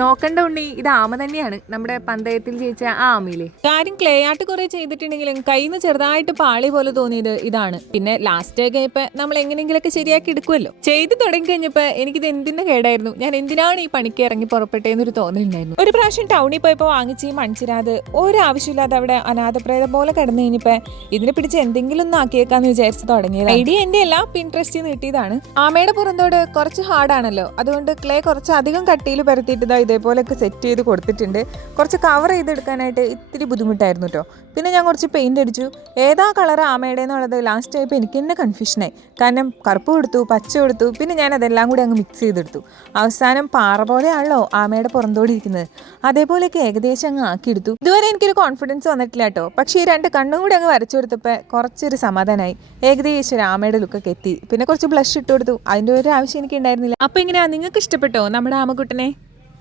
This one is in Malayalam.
നോക്കണ്ട ഉണ്ണി, ഇത് ആമ തന്നെയാണ്, നമ്മുടെ പന്തയത്തിൽ ജയിച്ച ആ ആമയില്ലേ. കാര്യം ക്ലേ ആർട്ട് കുറെ ചെയ്തിട്ടുണ്ടെങ്കിലും കയ്യിൽ നിന്ന് ചെറുതായിട്ട് പാളി പോലെ തോന്നിയത് ഇതാണ്. പിന്നെ ലാസ്റ്റ് കഴിഞ്ഞപ്പോ നമ്മൾ എങ്ങനെയെങ്കിലൊക്കെ ശരിയാക്കി എടുക്കുമല്ലോ. ചെയ്ത് തുടങ്ങി കഴിഞ്ഞപ്പോ എനിക്കിത് എന്തിന്റെ കേടായിരുന്നു, ഞാൻ എന്തിനാണ് ഈ പണിക്ക് ഇറങ്ങി പുറപ്പെട്ടേന്നൊരു തോന്നലുണ്ടായിരുന്നു. ഒരു പ്രാവശ്യം ടൗണിൽ പോയപ്പോ വാങ്ങിച്ച് ഈ മൺചിരാത് ഒരാവശ്യമില്ലാതെ അവിടെ അനാഥപ്രേതം പോലെ കിടന്നു കഴിഞ്ഞപ്പോ ഇതിനെ പിടിച്ച് എന്തെങ്കിലും ഒന്ന് ആക്കിയേക്കാന്ന് വിചാരിച്ച് തുടങ്ങിയത്. ഐഡിയ എന്റെ എല്ലാം പിൻട്രസ്റ്റിൽ നിന്ന് കിട്ടിയതാണ്. ആമയുടെ പുറന്തോട് കുറച്ച് ഹാർഡാണല്ലോ, അതുകൊണ്ട് ക്ലേ കുറച്ച് അധികം കട്ടിയിൽ പരത്തിയിട്ട് ഇതേപോലെയൊക്കെ സെറ്റ് ചെയ്ത് കൊടുത്തിട്ടുണ്ട്. കുറച്ച് കവർ ചെയ്തെടുക്കാനായിട്ട് ഇത്തിരി ബുദ്ധിമുട്ടായിരുന്നു കേട്ടോ. പിന്നെ ഞാൻ കുറച്ച് പെയിന്റ് അടിച്ചു. ഏതാ കളർ ആമയുടെ എന്നുള്ളത് ലാസ്റ്റ് ആയപ്പോൾ എനിക്ക് തന്നെ കൺഫ്യൂഷനായി. കാരണം കറുപ്പ് കൊടുത്തു, പച്ച കൊടുത്തു, പിന്നെ ഞാൻ അതെല്ലാം കൂടി അങ്ങ് മിക്സ് ചെയ്തെടുത്തു. അവസാനം പാറ പോലെയാണല്ലോ ആമയുടെ പുറന്തോടിയിരിക്കുന്നത്, അതേപോലെയൊക്കെ ഏകദേശം അങ്ങ് ആക്കിയെടുത്തു. ഇതുവരെ എനിക്കൊരു കോൺഫിഡൻസ് വന്നിട്ടില്ല കേട്ടോ. പക്ഷേ ഈ രണ്ട് കണ്ണും കൂടി അങ്ങ് വരച്ചു കൊടുത്തപ്പോൾ കുറച്ചൊരു സമാധാനമായി. ഏകദേശം ഒരു ആമയുടെ ലുക്കൊക്കെ എത്തി. പിന്നെ കുറച്ച് ബ്ലഷ് ഇട്ട് കൊടുത്തു. അതിൻ്റെ ഒരു ആവശ്യം എനിക്ക് ഉണ്ടായിരുന്നില്ല. അപ്പോൾ എങ്ങനെയാ, നിങ്ങൾക്ക് ഇഷ്ടപ്പെട്ടോ നമ്മുടെ ആമക്കുട്ടനെ?